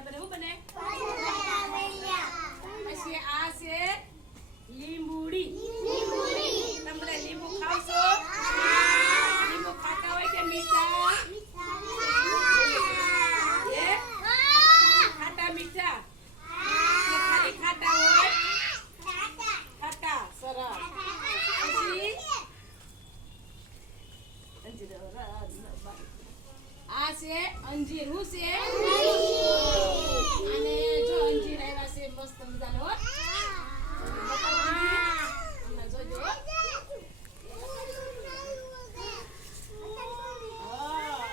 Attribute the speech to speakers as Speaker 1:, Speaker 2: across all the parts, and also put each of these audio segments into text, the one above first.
Speaker 1: ભજીયા બને શું બને પછી આ છે લીંબુડી તમે બધા લીંબુ ખાવશો લીંબુ ખાટા હોય કે મીઠા એ ખાટા મીઠા કે ખાલી ખાટા હોય ખાટા સરસ પછી અંજીર આ છે અંજીર હું છે અને જો અંજીર આવ્યા છે મસ્ત મજાનો હો. બતાવો અંજીર. હમણાં જોજો હો. હા.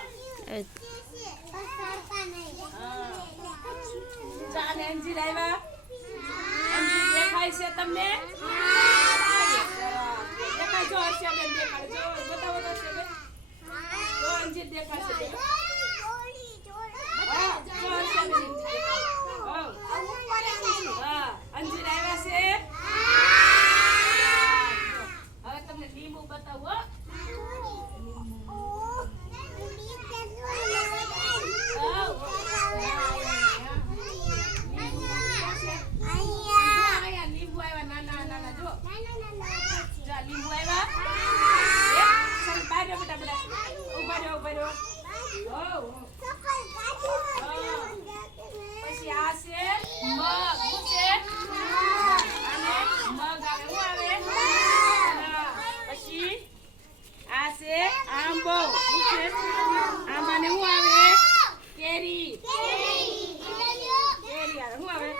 Speaker 1: ચા ને અંજીર આવ્યા અંજીર દેખાય છે તમને દેખાય જો હશે બેન દેખાડે જો બતાવો તો હશે બેન જો અંજીર દેખાશે બેન હા જો હશે બેન અંજીર દેખાય. હા. હા અંજીર આવ્યા છે હવે તમને લીંબુ બતાવો હો. અહીંયા લીંબુ આવ્યા નાના નાના જો જો આ લીંબુ આવ્યા એક ચાલ બહાર રહ્યો બેટા બધા ઊભા રહ્યો ઊભા રહ્યો હો, હો. પછી આ છે મગ. શું છે? પછી આ આંબો. શું આંબાને શું કેરી. કેરી આવે. શું આવે?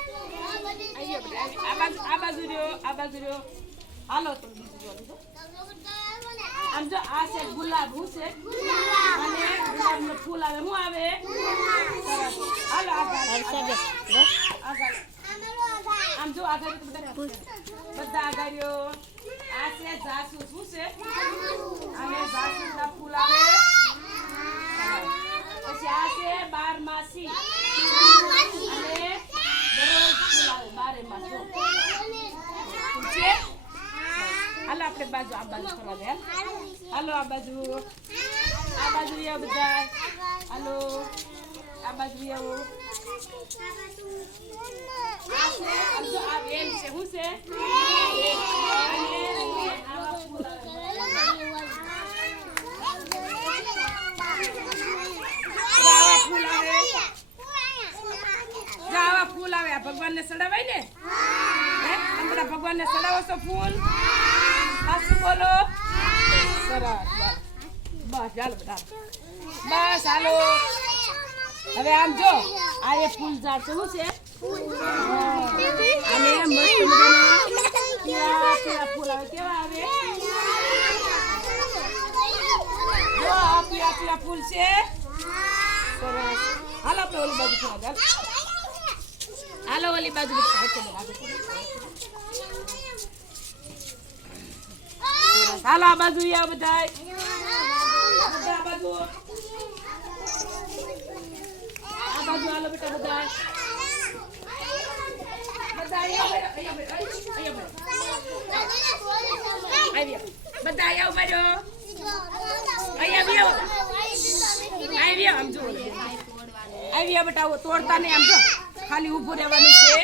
Speaker 1: આ તો આમ જો આ છે ગુલાબ હું છે? અને ગુલાબનું ફૂલ આવે. હું આવે? હાલો આગળ આગળ આમ જો આગળ બધા બધા આગાડ્યો આ છે જાસૂસ. શું છે? અને જાસૂસના ફૂલ આવે. પછી આ છે બારમાસી. અને દરરોજ ફૂલ આવે. બારે માસ હાલો, આપણે બાજુ આ બાજુ ફરવા દે હાલો, આ બાજુ. આ બાજુ રહ્યા બધા. હાલો, આ બાજુ આવો. આ વેલ છે શું છે આવે જો ફૂલ આવે ભગવાનને ચડાવાય ને સડાવો છો ફૂલ? હાસુ બોલો. સરસ બસ, ચાલો બધા. બસ, હાલો. હવે આમ જો, આ એ ફૂલ ઝાડ છે, શું છે? અને મસ્ત મજાના ફૂલ આવે, કેવા આવે? જો, આ પીળા પીળા ફૂલ છે. સરસ. હાલો, આપણે ઓલી બાજુ ચાલ હાલો, ઓલી બાજુ આગળ ફરો. સરસ. હાલો આ બાજુ બધાય. બધા આ બાજુ. આ બાજુ હાલો બેટા બધા બધા અહીંયા બેઠો, અહીંયા બેઠો, અહીંયા બેઠો. આવી આવો. બધા અહીંયા ઊભા રહો. અહીંયા બી આવો. આવી આવો આમ જો. આવી બેટા તોડતા નહીં આમ જો. ખાલી ઊભું રહેવાનું છે.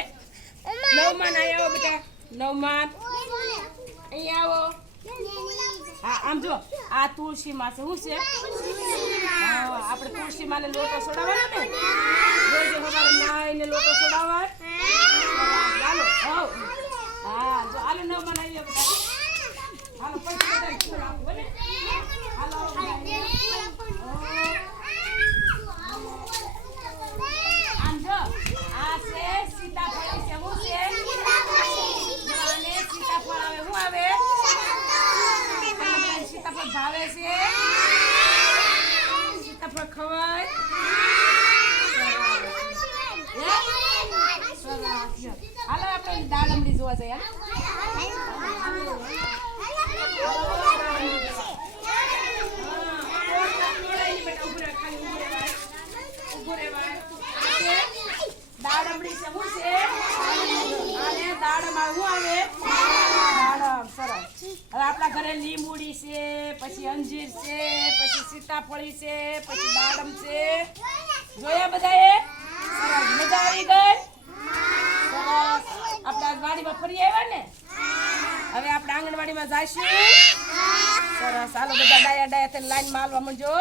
Speaker 1: નવમાન આવ્યા બેટા. નવમાન અહીંયા આવો. હા આમ જો આ તુલસી માં છે. શું છે? આપણે તુલસી માને લોટો સોડાવવાનો ને? રોજ સવારે નાઈને લોટો સોડાવાય ચાલો હવ હા જો આલો નવમાન આવી આવો બેટા હાલો પછી બધાને ફૂલ આપો હો ને હાલો આવો બધા. આમ જો આ છે સીતાફળ છે શું છે જો આને સીતાફળ આવે શું આવે તમને સીતાફળ ભાવે છે સીતાફળ ખવાય. હાલો આપણે દાડમડી જોવા જઈએ. દાડમડી છે શું છે અને દાડમમાં શું આવે દાડમ સરસ હવે આપણા ઘરે લીંબુડી છે, પછી અંજીર છે, પછી સીતાફળી છે, પછી દાડમ છે. જોયા બધાએ? સરસ. મજા આવી ગઈ? આપણે વાડીમાં ફરી આવ્યા ને? હવે આપણે આંગણવાડીમાં જઈશું. સરસ. હાલો બધા ડાયા ડાયા થઈને લાઈનમાં હાલવા માંડજો